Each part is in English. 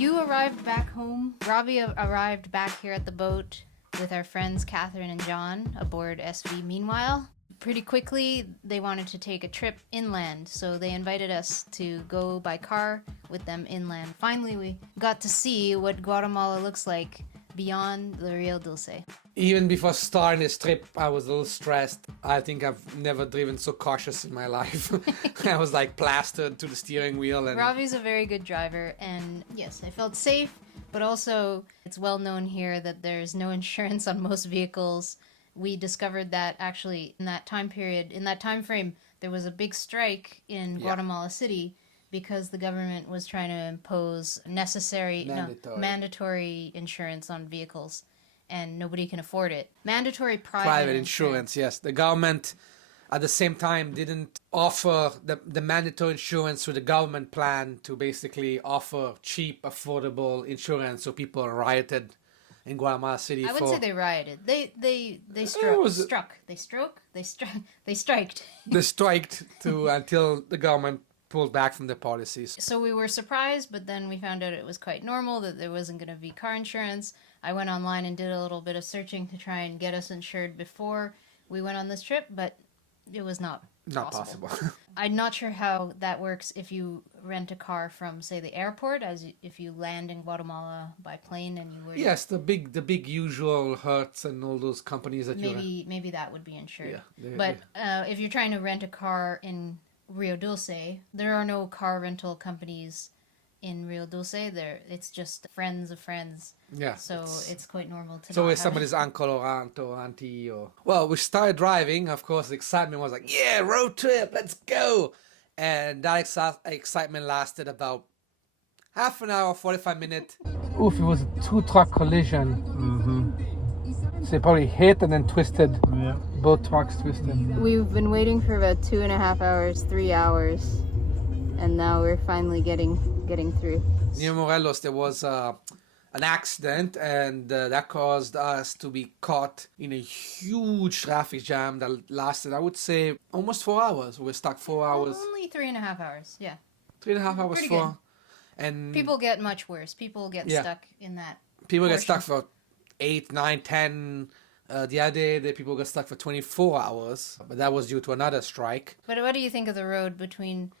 You arrived back home. Robbie arrived back here at the boat with our friends Catherine and John aboard SV. Meanwhile, pretty quickly, they wanted to take a trip inland, so they invited us to go by car with them inland. Finally, we got to see what Guatemala looks like beyond the Rio Dulce. Even before starting this trip, I was a little stressed. I think I've never driven so cautious in my life. I was like plastered to the steering wheel. And Robbie's a very good driver, and yes, I felt safe, but also it's well known here that there's no insurance on most vehicles. We discovered that actually in that time period, in that time frame, there was a big strike in Guatemala City because the government was trying to impose mandatory insurance on vehicles, and nobody can afford it. Mandatory private insurance, yes. The government at the same time didn't offer the mandatory insurance through the government plan to basically offer cheap, affordable insurance, so people rioted in Guatemala City. I wouldn't say they rioted. They striked. They striked until the government pulled back from their policies. So we were surprised, but then we found out it was quite normal, that there wasn't going to be car insurance. I went online and did a little bit of searching to try and get us insured before we went on this trip, but it was not possible. I'm not sure how that works if you rent a car from, say, the airport, if you land in Guatemala by plane and you were... Yes, the big usual Hertz and all those companies that maybe that would be insured. Yeah, but if you're trying to rent a car in Rio Dulce, there are no car rental companies in Rio Dulce. It's just friends of friends. Yeah. So it's quite normal to. It's always somebody's uncle or aunt or auntie or. Well, we started driving. Of course, the excitement was like, yeah, road trip, let's go, and that excitement lasted about half an hour, 45 minutes. Oof! It was a 2-truck collision. Mm-hmm. So they probably hit and then twisted. Yeah. Both trucks twisted. We've been waiting for about 2.5 hours, 3 hours, and now we're finally getting through. Near Morelos, there was an accident, and that caused us to be caught in a huge traffic jam that lasted, I would say, almost 4 hours. We were stuck 4 hours. Only 3.5 hours, yeah. 3.5 hours, pretty 4. Good. And people get much worse. People get stuck in that. People get stuck for 8, 9, 10. The other day, the people got stuck for 24 hours, but that was due to another strike. But what do you think of the road between...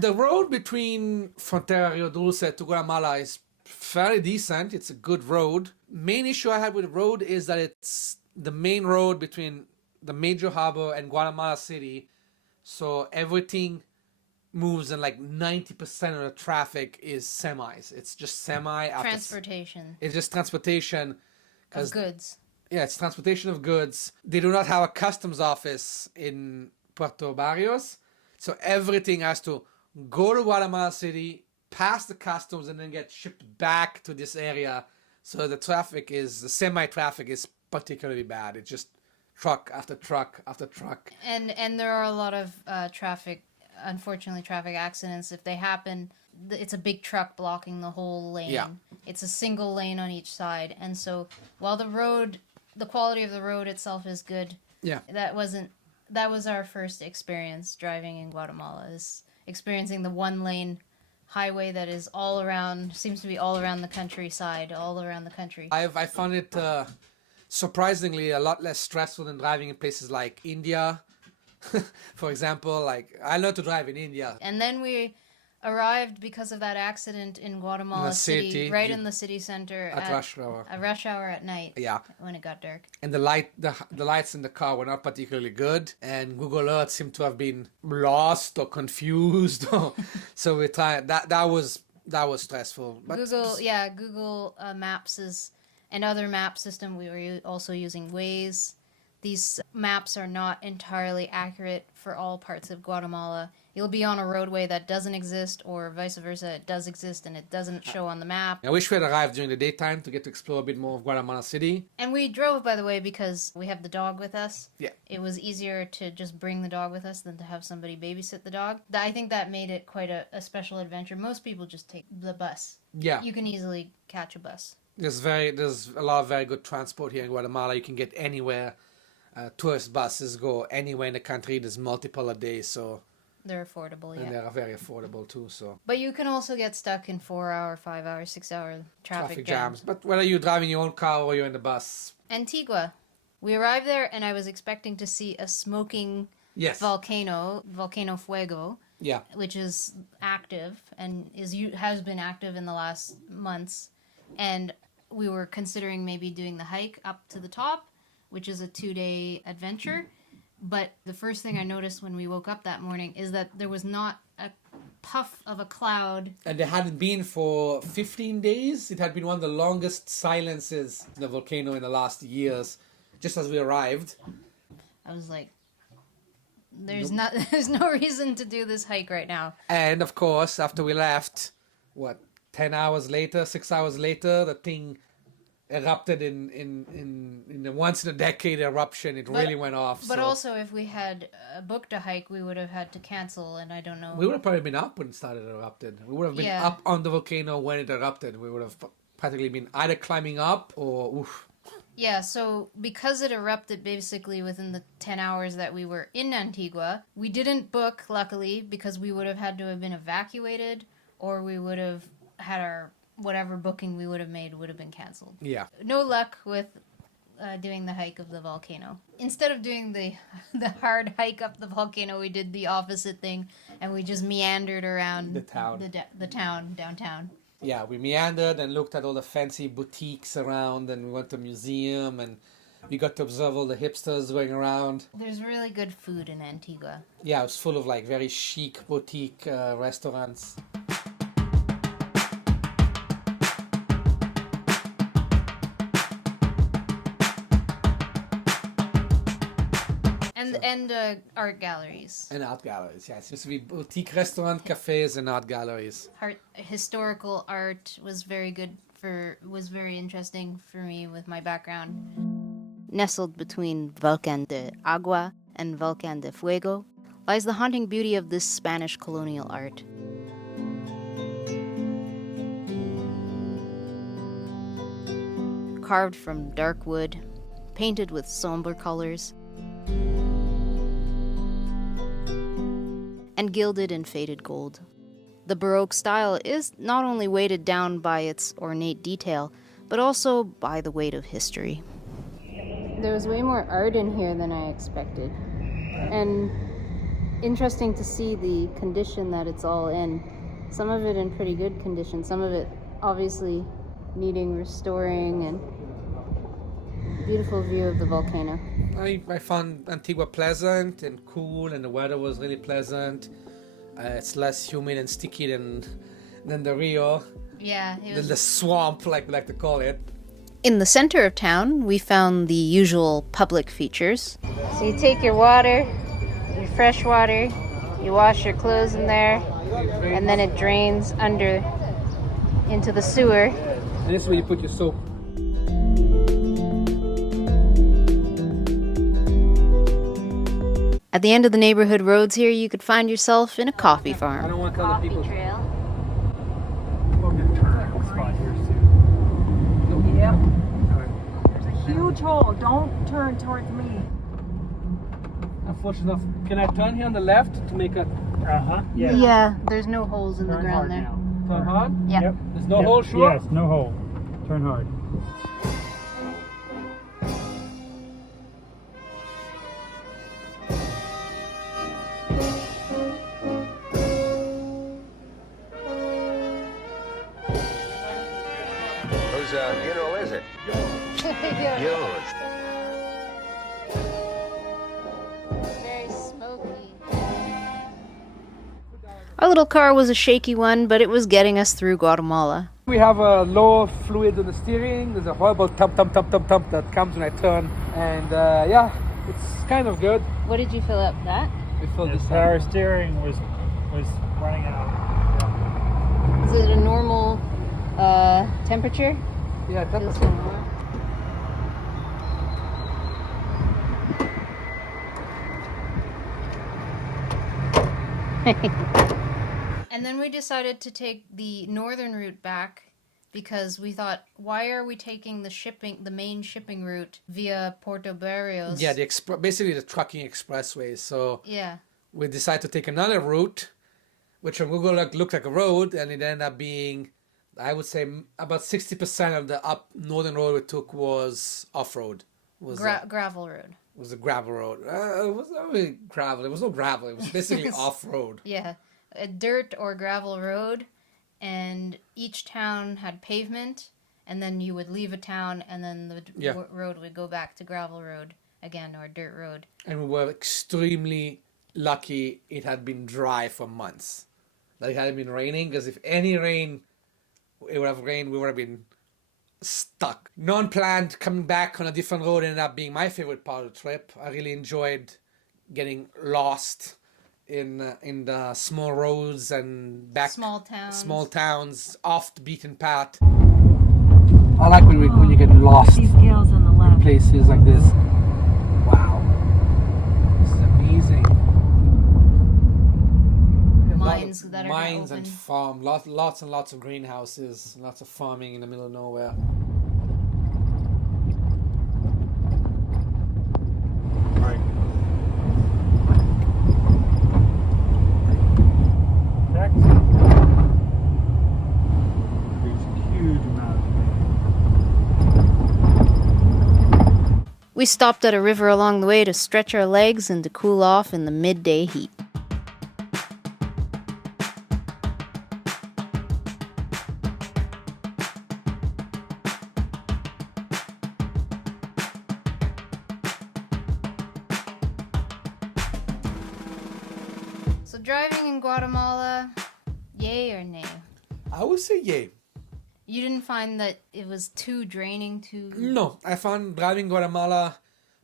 The road between Frontera Rio Dulce to Guatemala is fairly decent. It's a good road. Main issue I had with the road is that it's the main road between the major harbor and Guatemala City. So everything moves, and like 90% of the traffic is semis. It's just transportation. It's just transportation. Of goods. Yeah, it's transportation of goods. They do not have a customs office in Puerto Barrios. So everything has to go to Guatemala City, pass the customs, and then get shipped back to this area. So the semi-traffic is particularly bad. It's just truck after truck after truck. And there are a lot of traffic accidents. If they happen, it's a big truck blocking the whole lane. Yeah. It's a single lane on each side. And so while the quality of the road itself is good, that was our first experience driving in Guatemala, is experiencing the one-lane highway that is seems to be all around the countryside, all around the country. I found it surprisingly a lot less stressful than driving in places like India. For example, like I learned to drive in India. And then we arrived because of that accident in Guatemala City, right in the city center at rush hour. A rush hour at night. Yeah. When it got dark. And the lights in the car were not particularly good, and Google Earth seemed to have been lost or confused. So we tried that was stressful. But Google Maps and other map system. We were also using Waze. These maps are not entirely accurate for all parts of Guatemala. You'll be on a roadway that doesn't exist, or vice versa, it does exist and it doesn't show on the map. I wish we had arrived during the daytime to get to explore a bit more of Guatemala City. And we drove, by the way, because we have the dog with us. Yeah. It was easier to just bring the dog with us than to have somebody babysit the dog. I think that made it quite a special adventure. Most people just take the bus. Yeah. You can easily catch a bus. There's a lot of very good transport here in Guatemala. You can get anywhere. Tourist buses go anywhere in the country. There's multiple a day, so They're affordable, yeah. And they're very affordable too, so. But you can also get stuck in 4-hour, 5-hour, 6-hour traffic jams. But whether you're driving your own car or you're in the bus. Antigua. We arrived there and I was expecting to see a smoking volcano, Volcano Fuego, which is active and has been active in the last months. And we were considering maybe doing the hike up to the top, which is a 2-day adventure. But the first thing I noticed when we woke up that morning is that there was not a puff of a cloud. And it hadn't been for 15 days. It had been one of the longest silences in the volcano in the last years, just as we arrived. I was like, there's no reason to do this hike right now. And of course, after we left, 10 hours later, 6 hours later, the thing erupted in the once in a decade eruption. It really went off. But also, if we had booked a hike, we would have had to cancel, and I don't know. We would have probably been up when it started erupted. We would have been up on the volcano when it erupted. We would have practically been either climbing up or oof. Yeah, so because it erupted basically within the 10 hours that we were in Antigua, we didn't book, luckily, because we would have had to have been evacuated, or we would have had our whatever booking we would have made would have been canceled. Yeah. No luck with doing the hike of the volcano. Instead of doing the hard hike up the volcano, we did the opposite thing, and we just meandered around the town. The town, downtown. Yeah, we meandered and looked at all the fancy boutiques around, and we went to a museum, and we got to observe all the hipsters going around. There's really good food in Antigua. Yeah, it was full of like very chic boutique restaurants. And art galleries. And art galleries, yes. It used to be boutique restaurant, cafes, and art galleries. Historical art was very interesting for me with my background. Nestled between Volcán de Agua and Volcán de Fuego lies the haunting beauty of this Spanish colonial art. Carved from dark wood, painted with somber colors, and gilded in faded gold. The Baroque style is not only weighted down by its ornate detail, but also by the weight of history. There was way more art in here than I expected. And interesting to see the condition that it's all in. Some of it in pretty good condition, some of it obviously needing restoring, and beautiful view of the volcano. I found Antigua pleasant and cool, and the weather was really pleasant. It's less humid and sticky than the Rio. Yeah, than the swamp, like we like to call it. In the center of town, we found the usual public features. So you take your water, your fresh water, you wash your clothes in there, and then it drains under into the sewer. And this is where you put your soap. At the end of the neighborhood roads here, you could find yourself in a coffee farm. I don't want to tell the people. Trail. Yep. There's a huge hole. Don't turn towards me. Unfortunately enough, can I turn here on the left to make a... Yeah. Yeah, there's no holes in the ground there. Turn hard? Yep. There's no hole, sure? Yes, no hole. Turn hard. Whose funeral is it? Yours. Very smoky. Our little car was a shaky one, but it was getting us through Guatemala. We have a low fluid on the steering. There's a horrible thump that comes when I turn. And yeah, it's kind of good. What did you fill up that? We filled The this power up. steering was running out. Is it a normal temperature? Yeah, Feels temperature. normal. And then we decided to take the northern route back because we thought, why are we taking the main shipping route via Puerto Barrios? Yeah, basically the trucking expressways. So Yeah. we decided to take another route, which on Google looked like a road, and it ended up being, I would say, about 60% of the up northern road we took was off-road. Gravel road. It was a gravel road. It was not really gravel. There was no gravel. It was basically off-road. Yeah, a dirt or gravel road, and each town had pavement, and then you would leave a town, and then the road would go back to gravel road again, or dirt road. And we were extremely lucky it had been dry for months. Like it hadn't been raining, because if any rain, it would have rained, we would have been stuck. Non-planned, coming back on a different road ended up being my favorite part of the trip. I really enjoyed getting lost in the small roads and back Small towns, off the beaten path. I like when you get lost These scales on the left. places like this. Wow, this is amazing. mines that are Mines open. and farm, lots and lots of greenhouses, lots of farming in the middle of nowhere. Right. Next. These huge mountains. We stopped at a river along the way to stretch our legs and to cool off in the midday heat. So driving in Guatemala, yay or nay? I would say yay. You didn't find that it was too draining, too... No, I found driving Guatemala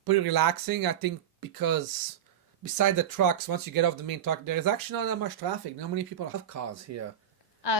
pretty relaxing. I think because beside the trucks, once you get off the main truck, there is actually not that much traffic. Not many people have cars here.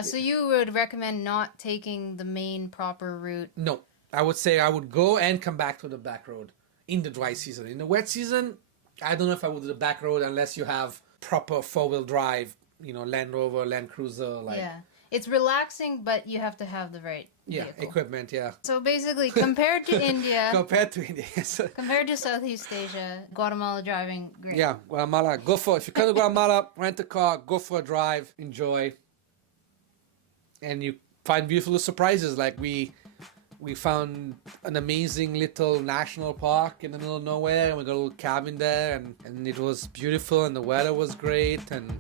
So you would recommend not taking the main proper route? No, I would say I would go and come back to the back road in the dry season. In the wet season, I don't know if I would do the back road unless you have proper four-wheel drive, Land Rover, Land Cruiser. Yeah. It's relaxing, but you have to have the right vehicle. Equipment, yeah. So basically, compared to India, Compared to India, yes. compared to Southeast Asia, Guatemala driving, great. Yeah, Guatemala, if you come to Guatemala, rent a car, go for a drive, enjoy. And you find beautiful surprises. Like we found an amazing little national park in the middle of nowhere, and we got a little cabin there, and it was beautiful, and the weather was great, and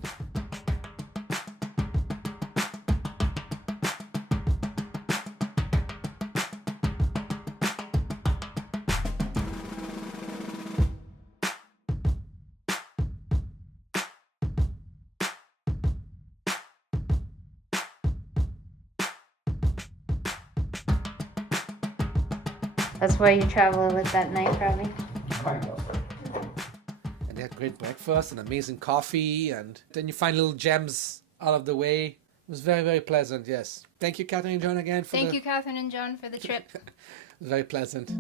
That's why you travel with that night, probably. and they had great breakfast and amazing coffee, and then you find little gems out of the way. It was very, very pleasant, yes. Thank you, Catherine and John, again. Thank you, Catherine and John, for the trip. It was very pleasant.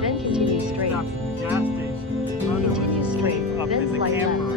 Then continue straight. Stop at the gas station. Continue straight, Up then in the slight camper.